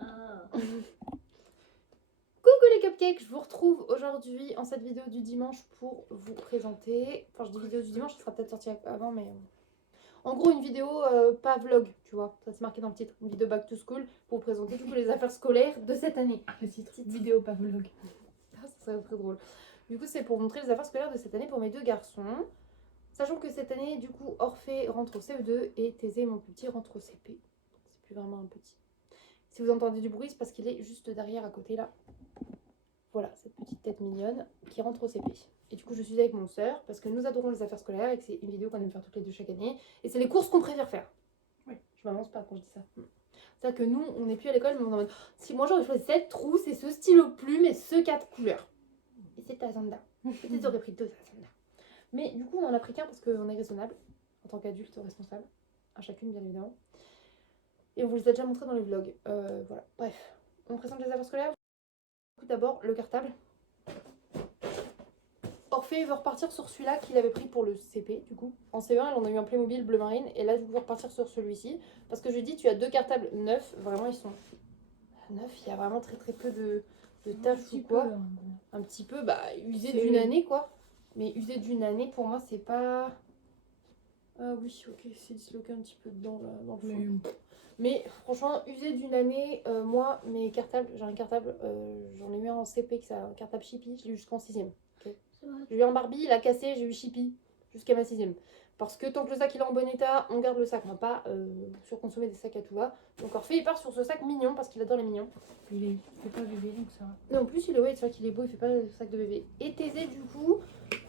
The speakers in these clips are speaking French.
Ah. Coucou les cupcakes, je vous retrouve aujourd'hui en cette vidéo du dimanche pour vous présenter. Enfin, je dis vidéo du dimanche, ça sera peut-être sorti avant, mais. En gros, une vidéo pas vlog, tu vois. Ça c'est marqué dans le titre. Une vidéo back to school pour vous présenter du coup les affaires scolaires de cette année. Le titre, vidéo pas vlog. Ah, ça serait très drôle. Du coup, c'est pour montrer les affaires scolaires de cette année pour mes deux garçons. Sachant que cette année, du coup, Orphée rentre au CE2 et Thésée, mon plus petit, rentre au CP. C'est plus vraiment un petit. Si vous entendez du bruit, c'est parce qu'il est juste derrière, à côté, là. Voilà, cette petite tête mignonne qui rentre au CP. Et du coup, je suis avec mon soeur parce que nous adorons les affaires scolaires et que c'est une vidéo qu'on aime faire toutes les deux chaque année. Et c'est les courses qu'on préfère faire. Oui. Je m'avance pas quand je dis ça. C'est-à-dire que nous, on n'est plus à l'école, mais on est en mode si moi j'aurais choisi cette trousse et ce stylo plume et ce 4 couleurs. Et c'est Azanda. Peut-être j'aurais pris 2 Azanda. Mais du coup, on en a pris qu'un parce qu'on est raisonnable en tant qu'adulte responsable. À chacune, bien évidemment. Et on vous les a déjà montrés dans les vlogs. Voilà. Bref, on présente les affaires scolaires. D'abord, le cartable. Orphée veut repartir sur celui-là qu'il avait pris pour le CP, du coup. En CE1, elle en a eu un Playmobil bleu marine, et là, du coup, on va repartir sur celui-ci. Parce que je lui dis, tu as 2 cartables neufs, vraiment, ils sont neufs, il y a vraiment très très peu de tâches ou quoi. Peu, un petit peu, bah, usé C'est- d'une année, quoi. Mais usé d'une année, pour moi, c'est pas... Ah oui, ok, c'est disloqué un petit peu dedans, là, dans le fond. Mais franchement, usé d'une année, moi, mes cartables, j'ai un cartable, j'en ai eu un en CP, qui c'est un cartable Chippy, je l'ai eu jusqu'en 6ème. Okay. J'ai eu un Barbie, il a cassé, j'ai eu Chippy jusqu'à ma 6ème. Parce que tant que le sac il est en bon état, on garde le sac, on va pas surconsommer des sacs à tout va. Donc Orphée, il part sur ce sac mignon parce qu'il adore les mignons. Il fait pas bébé, donc ça va. Mais en plus, il est, ouais, c'est vrai qu'il est beau, il fait pas le sac de bébé. Et Thésée, du coup,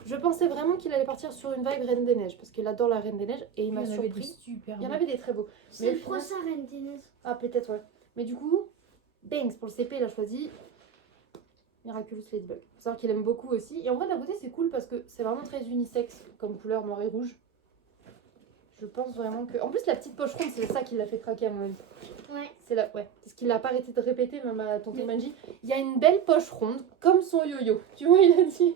je pensais vraiment qu'il allait partir sur une vibe Reine des Neiges parce qu'il adore la Reine des Neiges et il m'a surpris. Super Il y en avait des très beaux. C'est le prochain Reine des Neiges. Ah, peut-être, ouais. Mais du coup, Banks pour le CP, il a choisi Miraculous Ladybug. Faut savoir qu'il aime beaucoup aussi. Et en vrai, d'un côté, c'est cool parce que c'est vraiment très unisexe comme couleur noir et rouge. Je pense vraiment que. En plus, la petite poche ronde, c'est ça qui l'a fait craquer à mon avis. Ouais. C'est là, ouais. Parce qu'il n'a pas arrêté de répéter, même à tonton Manji. Il y a une belle poche ronde, comme son yo-yo. Tu vois, il a dit.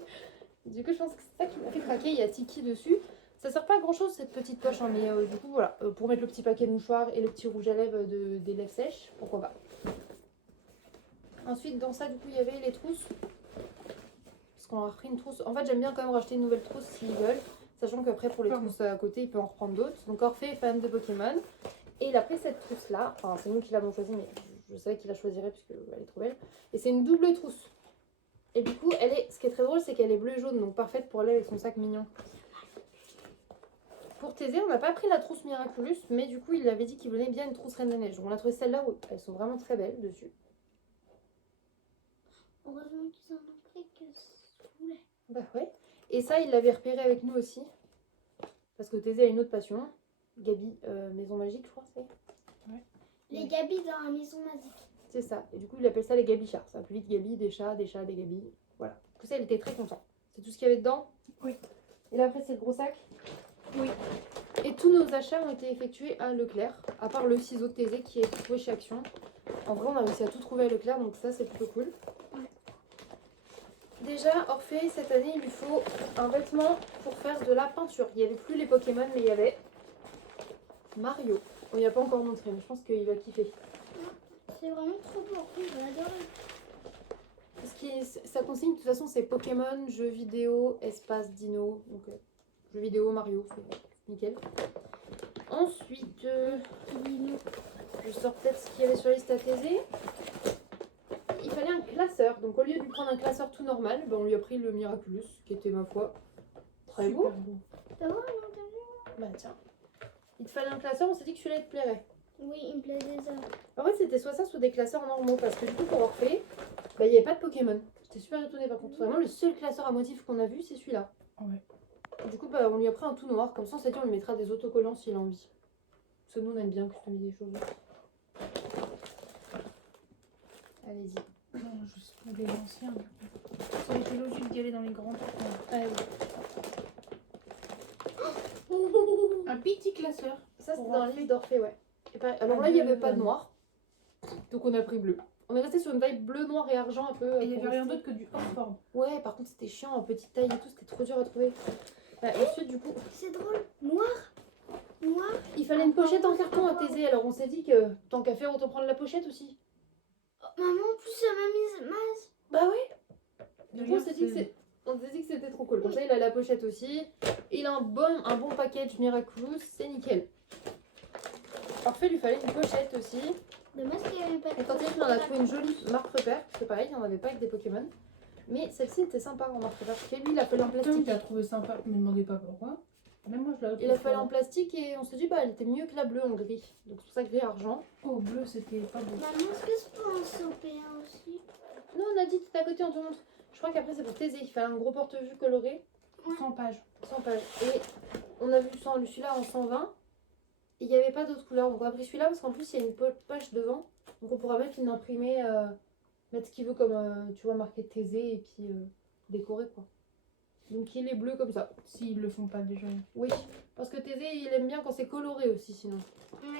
Du coup, je pense que c'est ça qui m'a fait craquer. Il y a Tiki dessus. Ça sert pas à grand chose cette petite poche, hein, mais du coup, voilà. Pour mettre le petit paquet de mouchoirs et le petit rouge à lèvres des lèvres sèches, pourquoi pas. Ensuite, dans ça, du coup, il y avait les trousses. Parce qu'on a repris une trousse. En fait, j'aime bien quand même racheter une nouvelle trousse s'ils veulent. Sachant qu'après, pour les trousses à côté, il peut en reprendre d'autres. Donc, Orphée est fan de Pokémon. Et il a pris cette trousse-là. Enfin, c'est nous qui l'avons choisie, mais je savais qu'il la choisirait puisqu'elle est trop belle. Et c'est une double trousse. Et du coup, ce qui est très drôle, c'est qu'elle est bleue et jaune. Donc, parfaite pour aller avec son sac mignon. Pour Thésée, on n'a pas pris la trousse Miraculous. Mais du coup, il avait dit qu'il voulait bien une trousse Reine des Neiges. Donc, on a trouvé celle-là où elles sont vraiment très belles dessus. Heureusement qu'ils en ont pris que ce poulet. Bah ouais. Et ça, il l'avait repéré avec nous aussi. Parce que Thésée a une autre passion. Gabi, Maison Magique, je crois, c'est. Ouais. Les Gabi dans la maison magique. C'est ça. Et du coup, il appelle ça les Gabi-chats. Ça va plus vite Gabi, des chats, des Gabi. Voilà. Du coup, ça, il était très content. C'est tout ce qu'il y avait dedans. Oui. Et là, après, c'est le gros sac. Oui. Et tous nos achats ont été effectués à Leclerc. À part le ciseau de Thésée qui est trouvé chez Action. En vrai, on a réussi à tout trouver à Leclerc. Donc ça, c'est plutôt cool. Déjà, Orphée, cette année, il lui faut un vêtement pour faire de la peinture. Il n'y avait plus les Pokémon, mais il y avait Mario. On n'y a pas encore montré, mais je pense qu'il va kiffer. C'est vraiment trop beau. Je vais adorer. Sa consigne, de toute façon, c'est Pokémon, jeux vidéo, espace, dino. Donc, jeux vidéo, Mario, c'est nickel. Ensuite, je sors peut-être ce qu'il y avait sur la liste à Thésée. Il fallait un classeur. Donc, au lieu de lui prendre un classeur tout normal, on lui a pris le Miraculous, qui était, ma foi, très beau. Ça va, Bah, tiens. Il te fallait un classeur, on s'est dit que celui-là te plairait. oui, il me plaît déjà. En fait, c'était soit ça, soit des classeurs normaux. Parce que du coup, pour Orphée, il n'y avait pas de Pokémon. J'étais super étonnée par contre. Vraiment, le seul classeur à motif qu'on a vu, c'est celui-là. Ouais. Du coup, on lui a pris un tout noir. Comme ça, on s'est dit, on lui mettra des autocollants s'il a envie. Parce que nous, on aime bien customiser des choses. Allez-y. Non, je voulais l'ancien. Ça aurait été logique d'y aller dans les grands trucs. Allez. Un petit classeur. Ça, c'était dans la liste d'Orphée, ouais. Et pareil, alors là, il n'y avait pas de noir. Donc, on a pris bleu. On est resté sur une taille bleu, noir et argent un peu. Et il n'y avait rien d'autre que du hors forme. Ouais, par contre, c'était chiant en petite taille et tout. C'était trop dur à trouver. Ensuite, du coup. C'est drôle. Noir. Moi, Il fallait une pochette en carton à Thésée, alors on s'est dit que tant qu'à faire, autant prendre la pochette aussi. maman, en plus, elle m'a mise mince. Bah ouais. Du coup, on Regarde, s'est dit que c'était trop cool. Comme ça, il a la pochette aussi. Il a un bon package Miraculous, c'est nickel. Parfait, il lui fallait une pochette aussi. Dommage qu'il n'y avait pas de Et quand il en a trouvé une jolie marque repère, parce que pareil, il n'y en avait pas avec des Pokémon. Mais celle-ci était sympa en marque repère, parce que lui, il a fallu en Tom plastique. qui a trouvé sympa, me demandez pas pourquoi. Même moi je l'avais Il a fallu en plastique et on s'est dit, bah, elle était mieux que la bleue en gris. Donc c'est pour ça gris argent. Oh, bleu, c'était pas beau. Maman, est-ce que c'est pour un sopéen aussi? Non, on a dit, t'es à côté, on te montre. Je crois qu'après, c'est pour Thésée. Il fallait un gros porte-vue coloré, 100 pages. 100 pages. Et on a vu celui-là en 120. Et il n'y avait pas d'autres couleurs. Donc on a pris celui-là parce qu'en plus, il y a une poche devant. Donc on pourra mettre une imprimée, mettre ce qu'il veut comme, tu vois, marqué Thésée et puis décorer quoi. Donc il est bleu comme ça. S'ils le font pas déjà. Oui, parce que Thésée, il aime bien quand c'est coloré aussi sinon. Ouais.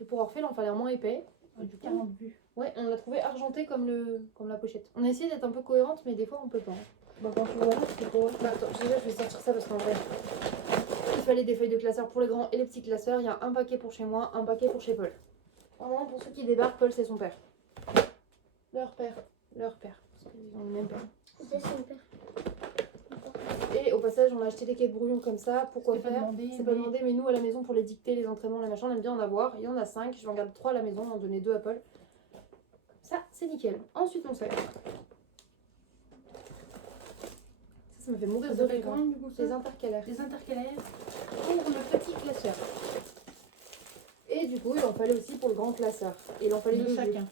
Et pour Orphée, il en fallait un moins épais. Du coup, 40 vues. ouais, on l'a trouvé argenté comme la pochette. On a essayé d'être un peu cohérente, mais des fois on peut pas. Bah, quand tu vois là, c'est pas. Bah attends, déjà je vais sortir ça parce qu'en vrai, il fallait des feuilles de classeurs pour les grands et les petits classeurs. Il y a un paquet pour chez moi, un paquet pour chez Paul. Vraiment, pour ceux qui débarquent, Paul c'est son père. Leur père. Parce qu'ils ont le même père. C'est son père. Et au passage, on a acheté des quais de brouillon comme ça. Pourquoi C'est pas faire? demandé, C'est pas mais- demandé, mais nous à la maison pour les dictées, les entraînements, les machins, on aime bien en avoir. Il y en a 5, je vais en garder 3 à la maison, en donner 2 à Paul. Ça, c'est nickel. Ensuite, on sert. Ça me fait mourir Ça de s'appelle rire. comment du coup ça Les intercalaires. Les intercalaires pour le petit classeur. Et du coup, il en fallait aussi pour le grand classeur. Et il en fallait De deux jeux. chacun.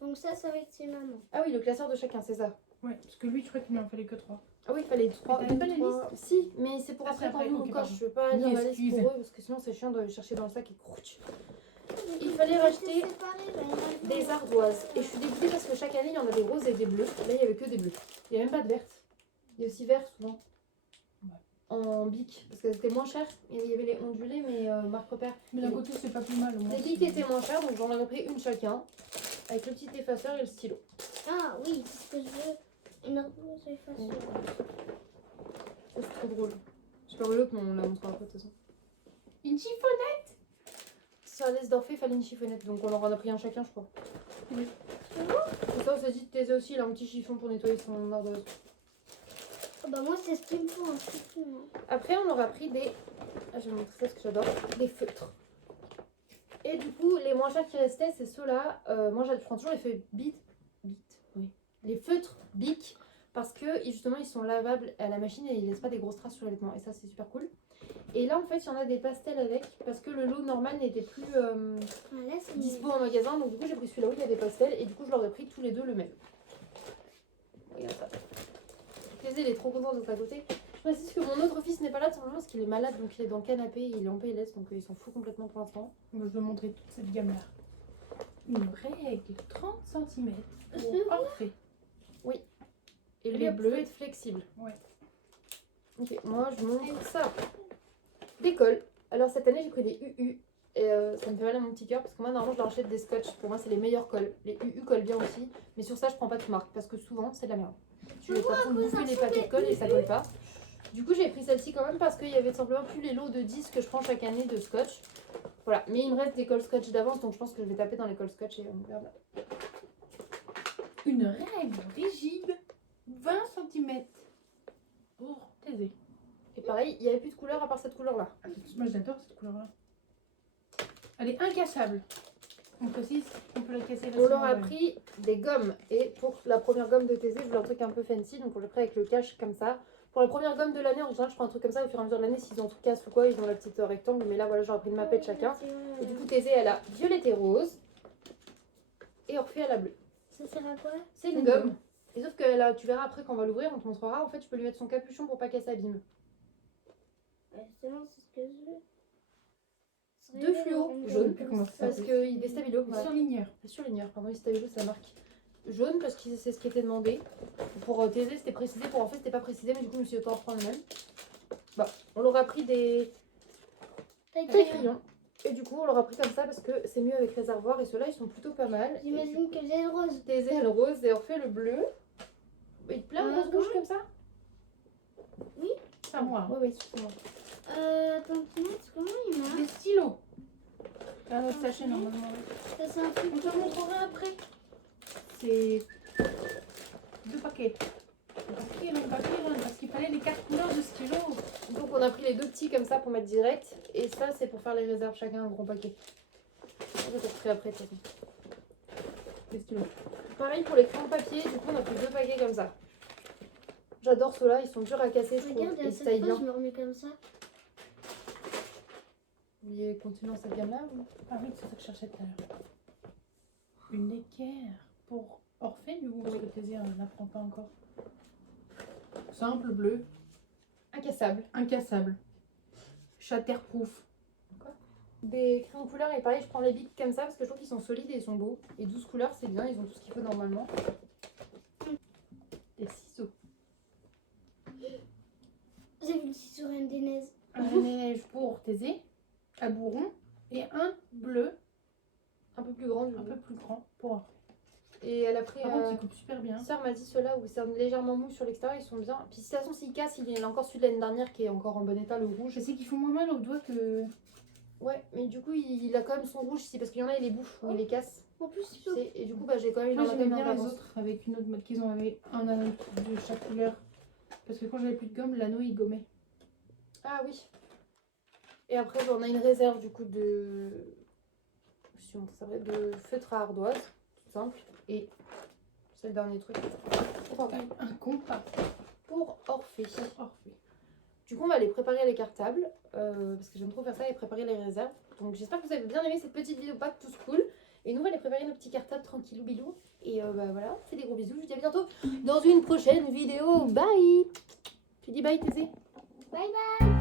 Donc ça va être ses mamans. Ah oui, le classeur de chacun, c'est ça. Ouais, parce que lui, je crois qu'il n'en fallait que 3. Ah oui, il fallait 3. Mais t'avais pas les Si, mais c'est pour Ah, après c'est quand après, nous ok, on coche. pardon. Je veux pas Oui, lire la liste excuse. pour eux parce que sinon c'est chiant de chercher dans le sac et crouch. Il fallait racheter des ardoises. Et je suis dégoûtée parce que chaque année il y en a des roses et des bleus. Là il y avait que des bleus. Il n'y a même pas de vertes. Il y a aussi vert souvent. Ouais. En bic. Parce que c'était moins cher. Il y avait les ondulés mais marque repère. Mais d'un côté, c'est pas plus mal au moins. Les bics étaient moins chers donc j'en avais pris une chacun. Avec le petit effaceur et le stylo. Ah oui, c'est ce que je veux. Une ardoise effaceur. Ça c'est trop drôle. Super rigolo mais on la montrera après de toute façon. Une chiffonnette. Sur la liste d'Orphée, il fallait une chiffonnette, donc on en a pris un chacun, je crois. Oui. Et ça, on s'est dit, Thésée aussi, il a un petit chiffon pour nettoyer son ardoise. Oh, bah moi c'est ce qu'il me faut un chiffon. Après, on aura pris des. Ah, je vais vous montrer ça parce que j'adore. Des feutres. Et du coup, les moins chers qui restaient, c'est ceux-là. Moi, je prends toujours les feuilles oui. Les feutres Bic, parce que justement, ils sont lavables à la machine et ils laissent pas des grosses traces sur les vêtements. Et ça, c'est super cool. Et là, en fait, il y en a des pastels avec, parce que le lot normal n'était plus Là c'est dispo en magasin. Donc, du coup, j'ai pris celui-là où il y a des pastels. Et du coup, je leur ai pris tous les deux le même. Regarde ça. Thésée, il est trop content d'être à côté. Je précise que mon autre fils n'est pas là tout simplement parce qu'il est malade, donc il est dans le canapé, il est en PLS, donc il s'en fout complètement pour l'instant. Moi, je vais montrer toute cette gamme-là. Une règle 30 cm C'est pour Orphée. Et Et le hop. bleu est flexible. Ouais. Ok, moi je montre ça. Des cols. Alors cette année j'ai pris des UU. Et ça me fait mal à mon petit cœur parce que moi normalement je leur achète des scotch. Pour moi c'est les meilleurs cols. Les UU collent bien aussi. Mais sur ça je prends pas de marque parce que souvent c'est de la merde. Tu les tapes bouffer les paquets de colle et ça colle pas. Du coup j'ai pris celle-ci quand même parce qu'il y avait simplement plus les lots de 10 que je prends chaque année de scotch. Voilà, mais il me reste des cols scotch d'avance donc je pense que je vais taper dans les cols scotch et on verra. Une règle rigide 20 cm pour Thésée. Et pareil, il n'y avait plus de couleur à part cette couleur là. Moi j'adore cette couleur-là. Elle est incassable. On précise qu'on peut la casser On leur a facilement, pris des gommes. Et pour la première gomme de Thésée, je voulais un truc un peu fancy. Donc on l'a pris avec le cache comme ça. Pour la première gomme de l'année, en général, je prends un truc comme ça. Au fur et à mesure de l'année, s'ils ont un truc casse ou quoi, ils ont la petite rectangle. Mais là, voilà, j'aurais pris une mapette chacun. Et du coup, Thésée, elle a violette et rose. Et Orphée, elle a bleu. Ça sert à quoi? C'est une gomme. Et sauf que là, tu verras après quand on va l'ouvrir, on te montrera. En fait, tu peux lui mettre son capuchon pour pas qu'elle s'abîme. Justement, c'est ce que je veux. Deux fluos Je sais jaunes. plus comment ça Parce s'appelle. qu'il est stabilo. Voilà. Surligneur. Surligneur, pardon, il stabilo, c'est la marque. Jaune parce que c'est ce qui était demandé. Pour Thésée, c'était précisé. Pour Orphée, c'était pas précisé. Mais du coup, je me suis autant reprendre le même. Bah, on leur a pris des crayons. Et du coup, on leur a pris comme ça parce que c'est mieux avec réservoir. Et ceux-là, ils sont plutôt pas mal. J'imagine que j'ai le rose. Thésée, le rose et Orphée, le bleu. Il te plaît un Ah, rose rouge comme ça? C'est à moi. Oui, oui, excuse-moi. Tantinette, comment il marche? Des stylos. Un autre sachet normalement. Ça, c'est un truc On te le montrera après. C'est 2 paquets. Parce qu'il fallait les 4 couleurs de stylo. Donc on a pris les 2 petits comme ça pour mettre direct. Et ça, c'est pour faire les réserves, chacun un gros paquet. Je vais te après, de toute façon. Des stylos. Pareil pour les crayons papier, du coup on a pris 2 paquets comme ça. J'adore ceux-là, ils sont durs à casser, je trouve. Regarde, Et à ils cette taillent fois, bien. je me remets comme ça. Vous voulez continuer dans cette gamme-là ou... Ah oui, c'est ça que je cherchais tout à l'heure. Une équerre pour Orphée, du coup, parce que plaisir, on n'apprend pas encore. Simple, bleu, Incassable. incassable. Shatterproof. Des crayons couleurs et pareil, je prends les bics comme ça parce que je trouve qu'ils sont solides et ils sont beaux. Et 12 couleurs, c'est bien, ils ont tout ce qu'il faut normalement. Des ciseaux. J'ai vu le ciseau Reine des Neiges. Un neige pour Thésée, à bourron. Et un bleu, Un peu plus grand du un coup. peu plus grand, pour Orphée. Et elle a pris... Par contre, il coupe super bien. Ma soeur m'a dit ceux-là où c'est légèrement mou sur l'extérieur, ils sont bien. Puis de toute façon, s'il casse, il y en a encore celui de l'année dernière qui est encore en bon état, le rouge. Je sais qu'ils font moins mal aux doigts que... Ouais, mais du coup, il a quand même son rouge ici parce qu'il y en a, il les bouffe ou il les casse. En plus, Tu sais, et du coup, bah, j'ai quand même Moi, il en a j'aimais quand même bien un les d'avance. autres avec une autre mode qu'ils ont avec un anneau de chaque couleur. Parce que quand j'avais plus de gomme, l'anneau il gommait. Ah oui. Et après, bah, on a une réserve du coup de. Je montre ça, de feutre à ardoise, tout simple. Et c'est le dernier truc. Un compas Pour Orphée. pour Orphée. Du coup, on va aller préparer les cartables parce que j'aime trop faire ça et préparer les réserves. Donc, j'espère que vous avez bien aimé cette petite vidéo pas tous cool. Et nous, on va aller préparer nos petits cartables tranquillou bilou. Et bah voilà, on fait des gros bisous. Je vous dis à bientôt dans une prochaine vidéo. Bye. Tu dis bye, Thésée. Bye bye.